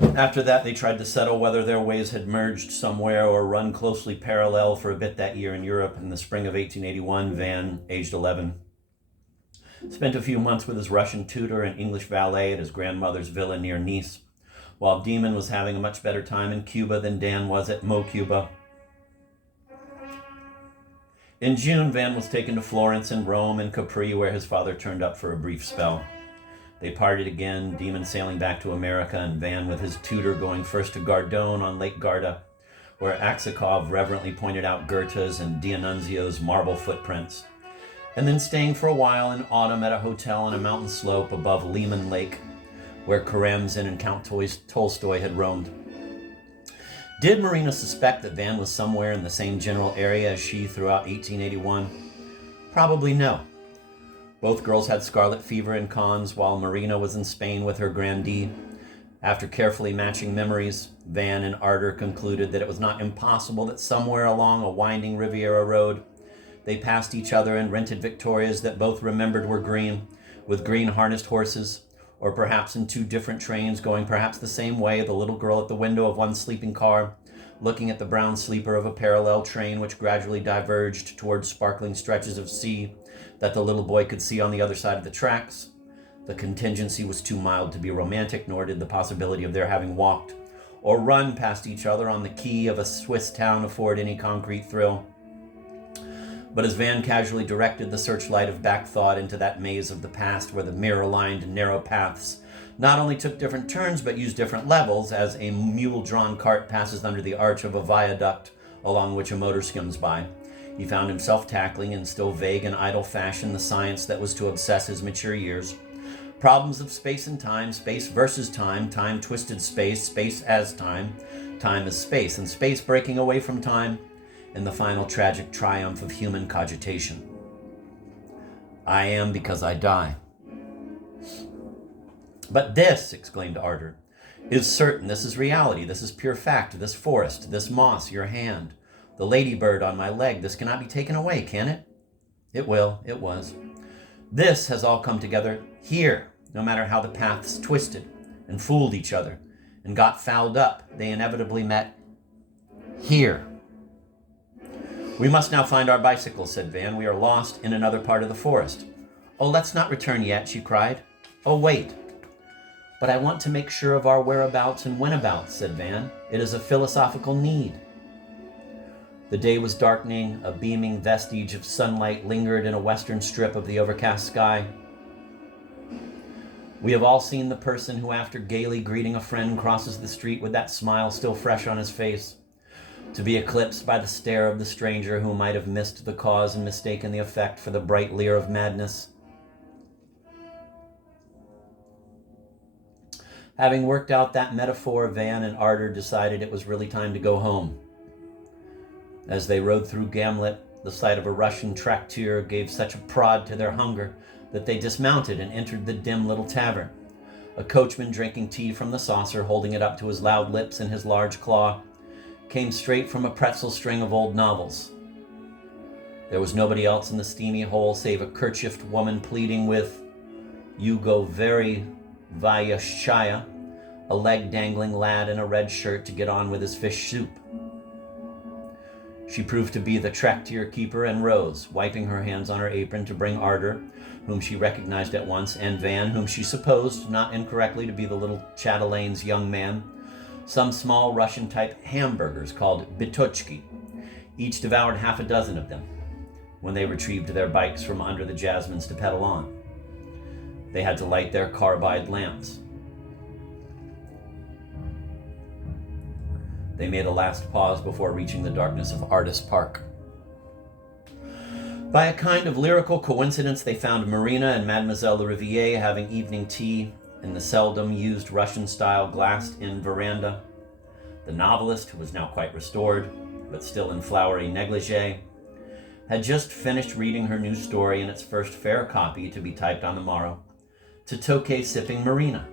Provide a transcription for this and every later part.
After that, they tried to settle whether their ways had merged somewhere or run closely parallel for a bit that year in Europe. In the spring of 1881, Van, aged 11, spent a few months with his Russian tutor and English valet at his grandmother's villa near Nice, while Demon was having a much better time in Cuba than Dan was at Mo Cuba. In June, Van was taken to Florence and Rome and Capri, where his father turned up for a brief spell. They parted again, Demon sailing back to America and Van with his tutor going first to Gardone on Lake Garda, where Aksakov reverently pointed out Goethe's and D'Annunzio's marble footprints, and then staying for a while in autumn at a hotel on a mountain slope above Lehman Lake, where Karamzin and Count Tolstoy had roamed. Did Marina suspect that Van was somewhere in the same general area as she throughout 1881? Probably no. Both girls had scarlet fever in Cannes, while Marina was in Spain with her grandee. After carefully matching memories, Van and Ardor concluded that it was not impossible that somewhere along a winding Riviera road, they passed each other in rented Victorias that both remembered were green, with green harnessed horses, or perhaps in two different trains going perhaps the same way, the little girl at the window of one sleeping car, looking at the brown sleeper of a parallel train which gradually diverged towards sparkling stretches of sea that the little boy could see on the other side of the tracks. The contingency was too mild to be romantic, nor did the possibility of their having walked or run past each other on the quay of a Swiss town afford any concrete thrill. But as Van casually directed the searchlight of back thought into that maze of the past where the mirror-lined narrow paths not only took different turns but used different levels as a mule-drawn cart passes under the arch of a viaduct along which a motor skims by, he found himself tackling in still vague and idle fashion the science that was to obsess his mature years. Problems of space and time, space versus time, time twisted space, space as time, time as space, and space breaking away from time, and the final tragic triumph of human cogitation. I am because I die. But this, exclaimed Ardor, is certain. This is reality. This is pure fact. This forest, this moss, your hand, the ladybird on my leg, this cannot be taken away, can it? It will. It was. This has all come together here, no matter how the paths twisted and fooled each other and got fouled up. They inevitably met here. We must now find our bicycles, said Van. We are lost in another part of the forest. Oh, let's not return yet, she cried. Oh, wait. But I want to make sure of our whereabouts and whenabouts, said Van. It is a philosophical need. The day was darkening. A beaming vestige of sunlight lingered in a western strip of the overcast sky. We have all seen the person who, after gaily greeting a friend, crosses the street with that smile still fresh on his face, to be eclipsed by the stare of the stranger who might have missed the cause and mistaken the effect for the bright leer of madness. Having worked out that metaphor, Van and Ardor decided it was really time to go home. As they rode through Gamlet, the sight of a Russian traktir gave such a prod to their hunger that they dismounted and entered the dim little tavern. A coachman drinking tea from the saucer, holding it up to his loud lips in his large claw, came straight from a pretzel string of old novels. There was nobody else in the steamy hole save a kerchiefed woman pleading with "You go very Vyashchaya," a leg-dangling lad in a red shirt to get on with his fish soup. She proved to be the traktir keeper and rose, wiping her hands on her apron to bring Ardor, whom she recognized at once, and Van, whom she supposed, not incorrectly, to be the little chatelain's young man, some small Russian-type hamburgers called bitochki. Each devoured half a dozen of them when they retrieved their bikes from under the jasmines to pedal on. They had to light their carbide lamps. They made a last pause before reaching the darkness of Artis Park. By a kind of lyrical coincidence, they found Marina and Mademoiselle Riviere having evening tea in the seldom used Russian-style glassed-in veranda. The novelist, who was now quite restored, but still in flowery negligee, had just finished reading her new story in its first fair copy to be typed on the morrow, to Tokay-sipping Marina,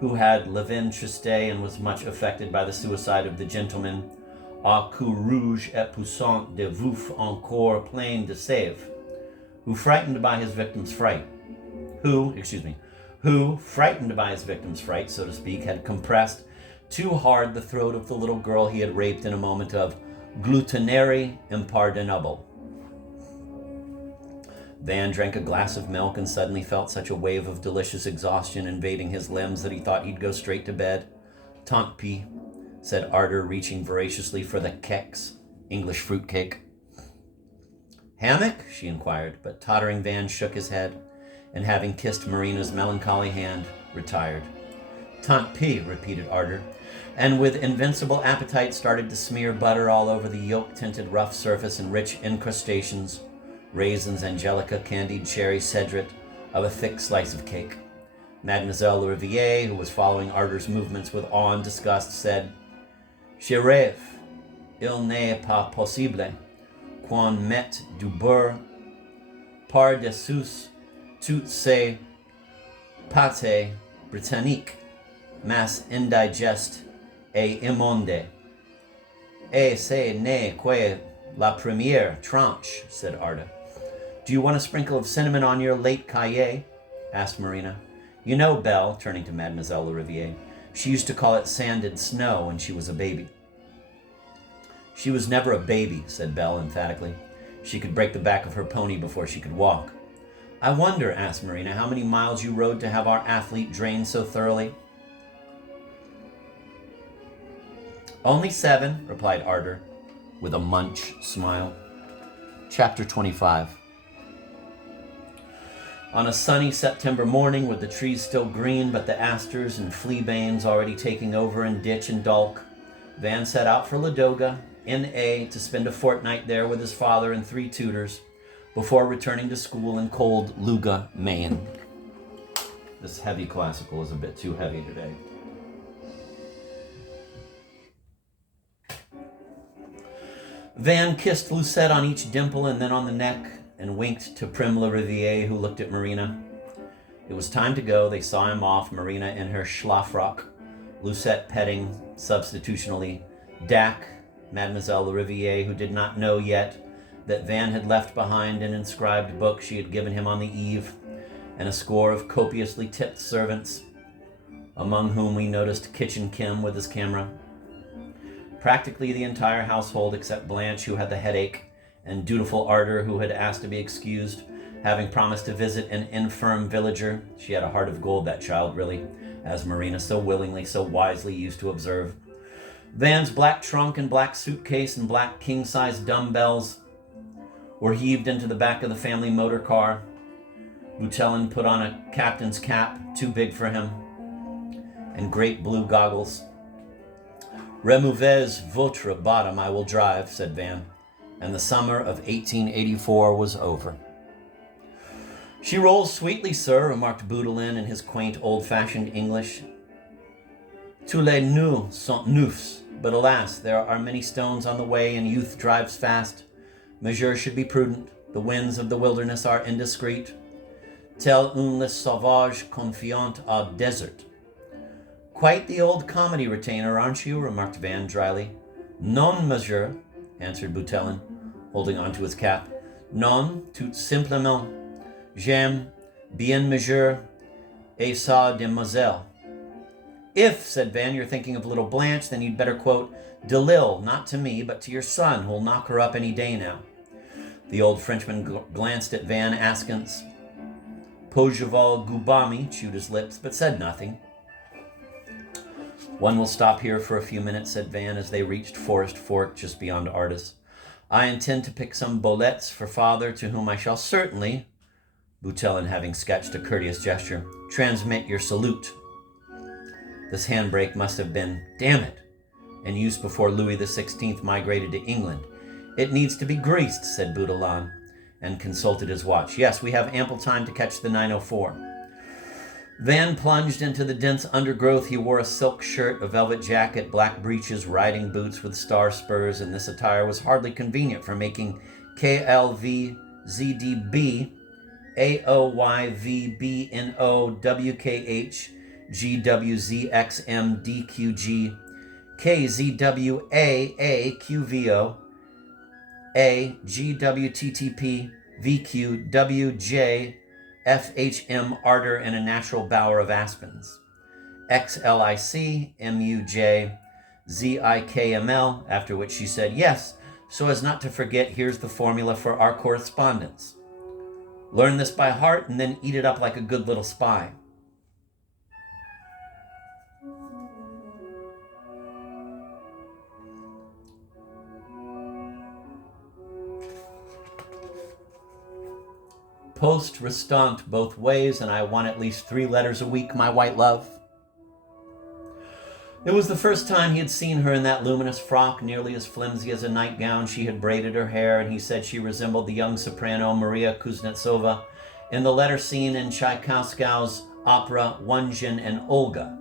who had le vin triste and was much affected by the suicide of the gentleman à cou rouge et poussant de vouf encore plein de sève, who, frightened by his victim's fright, who who, frightened by his victim's fright, so to speak, had compressed too hard the throat of the little girl he had raped in a moment of glutinary impardonable. Van drank a glass of milk and suddenly felt such a wave of delicious exhaustion invading his limbs that he thought he'd go straight to bed. Tant pis, said Arter, reaching voraciously for the keks, English fruitcake. Hammock? She inquired, but tottering Van shook his head, and having kissed Marina's melancholy hand, retired. Tant pis, repeated Arter, and with invincible appetite started to smear butter all over the yolk-tinted rough surface and rich incrustations, raisins, angelica, candied cherry, cedret, of a thick slice of cake. Mademoiselle Riviere, who was following Arter's movements with awe and disgust, said, Je rêve, il n'est pas possible qu'on mette du beurre par-dessus toutes ces pâtes britanniques, mas indigeste et immonde. Et ce n'est que la première tranche, said Arter. Do you want a sprinkle of cinnamon on your late cahier? Asked Marina. You know, Belle, turning to Mademoiselle Riviere, she used to call it sanded snow when she was a baby. She was never a baby, said Belle emphatically. She could break the back of her pony before she could walk. I wonder, asked Marina, how many miles you rode to have our athlete drained so thoroughly? Only 7, replied Arter, with a munch smile. Chapter 25. On a sunny September morning, with the trees still green but the asters and fleabanes already taking over in ditch and dalk, Van set out for Ladoga, N.A., to spend a fortnight there with his father and 3 tutors, before returning to school in cold Luga, Maine. This heavy classical is a bit too heavy today. Van kissed Lucette on each dimple and then on the neck, and winked to Prim La Riviere, who looked at Marina. It was time to go. They saw him off, Marina in her schlafrock, Lucette petting, substitutionally, Dac, Mademoiselle Riviere, who did not know yet that Van had left behind an inscribed book she had given him on the eve, and a score of copiously tipped servants, among whom we noticed Kitchen Kim with his camera. Practically the entire household except Blanche, who had the headache, and dutiful Arter, who had asked to be excused, having promised to visit an infirm villager. She had a heart of gold, that child, really, as Marina so willingly, so wisely used to observe. Van's black trunk and black suitcase and black king-size dumbbells were heaved into the back of the family motor car. Boutelin put on a captain's cap, too big for him, and great blue goggles. Remouvez votre bottom, I will drive, said Van, and the summer of 1884 was over. She rolls sweetly, sir, remarked Boutelin in his quaint, old-fashioned English. Tous les nœuds sont neufs, but alas, there are many stones on the way, and youth drives fast. Monsieur should be prudent. The winds of the wilderness are indiscreet. Tel un le sauvage confiant au desert. Quite the old comedy retainer, aren't you? Remarked Van dryly. Non, monsieur, answered Boutelin, holding on to his cap. Non, tout simplement. J'aime bien monsieur et sa demoiselle. If, said Van, you're thinking of little Blanche, then you'd better quote Delille, not to me, but to your son, who'll knock her up any day now. The old Frenchman glanced at Van askance. Pojeval Goubami chewed his lips, but said nothing. One will stop here for a few minutes, said Van, as they reached Forest Fork just beyond Artis. I intend to pick some bolettes for father, to whom I shall certainly, Boutelin having sketched a courteous gesture, transmit your salute. This handbrake must have been, damn it, in use before Louis XVI migrated to England. It needs to be greased, said Boutelin, and consulted his watch. Yes, we have ample time to catch the 9:04. Van plunged into the dense undergrowth. He wore a silk shirt, a velvet jacket, black breeches, riding boots with star spurs, and this attire was hardly convenient for making KLVZDB AOYVBNO WKH GWZXMDQG KZWAAQVO AGWTTP VQWJ FHM ardor in a natural bower of aspens. XLIC MUJ ZIKML, after which she said, yes, so as not to forget, here's the formula for our correspondence. Learn this by heart and then eat it up like a good little spy. Post restant both ways, and I want at least 3 letters a week, my white love. It was the first time he had seen her in that luminous frock, nearly as flimsy as a nightgown. She had braided her hair, and he said she resembled the young soprano Maria Kuznetsova in the letter scene in Tchaikovsky's opera Onegin and Olga.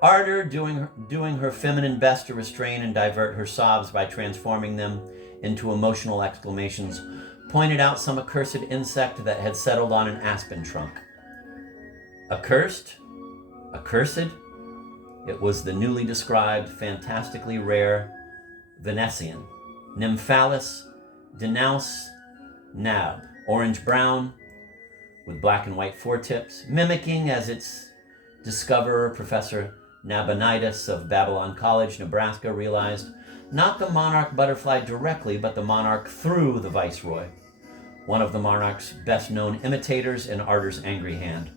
Ardor, doing her feminine best to restrain and divert her sobs by transforming them into emotional exclamations, pointed out some accursed insect that had settled on an aspen trunk. Accursed? Accursed? It was the newly described, fantastically rare Venezian, Nymphalis denaus nab, orange-brown with black and white foretips, mimicking as its discoverer, Professor Nabonidus of Babylon College, Nebraska, realized, not the monarch butterfly directly, but the monarch through the viceroy, one of the monarch's best-known imitators in Ardor's angry hand.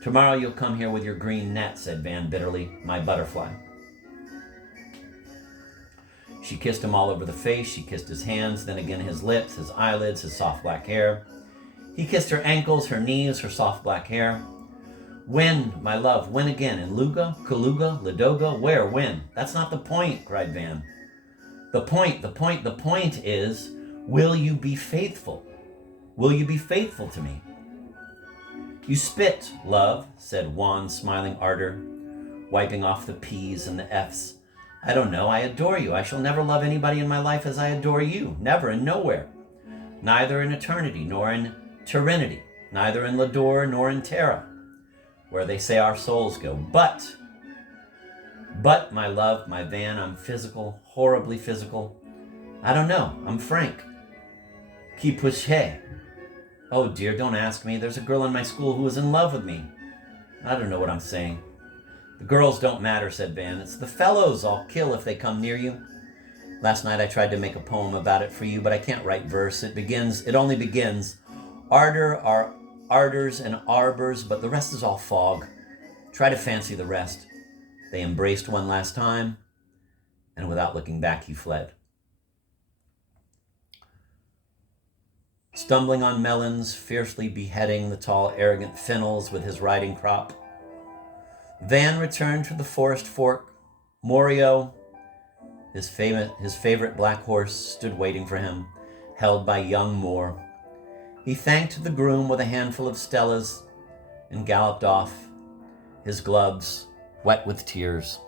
Tomorrow you'll come here with your green net, said Van bitterly, my butterfly. She kissed him all over the face. She kissed his hands, then again his lips, his eyelids, his soft black hair. He kissed her ankles, her knees, her soft black hair. When, my love, when again? In Luga, Kaluga, Ladoga? Where, when? That's not the point, cried Van. The point is, will you be faithful? Will you be faithful to me? You spit, love, said wan, smiling Ardor, wiping off the P's and the F's. I don't know, I adore you. I shall never love anybody in my life as I adore you. Never and nowhere. Neither in eternity, nor in Terinity, neither in Lador, nor in Terra, where they say our souls go. But, my love, my Van, I'm physical, horribly physical. I don't know, I'm frank. Qui pousse? Oh dear, don't ask me. There's a girl in my school who is in love with me. I don't know what I'm saying. The girls don't matter, said Van. It's the fellows I'll kill if they come near you. Last night I tried to make a poem about it for you, but I can't write verse. It only begins. Ardor are ardors and arbors, but the rest is all fog. Try to fancy the rest. They embraced one last time, and without looking back, he fled. Stumbling on melons, fiercely beheading the tall, arrogant fennels with his riding crop. Van returned to the forest fork. Morio, his favorite black horse, stood waiting for him, held by young Moore. He thanked the groom with a handful of Stellas and galloped off, his gloves wet with tears.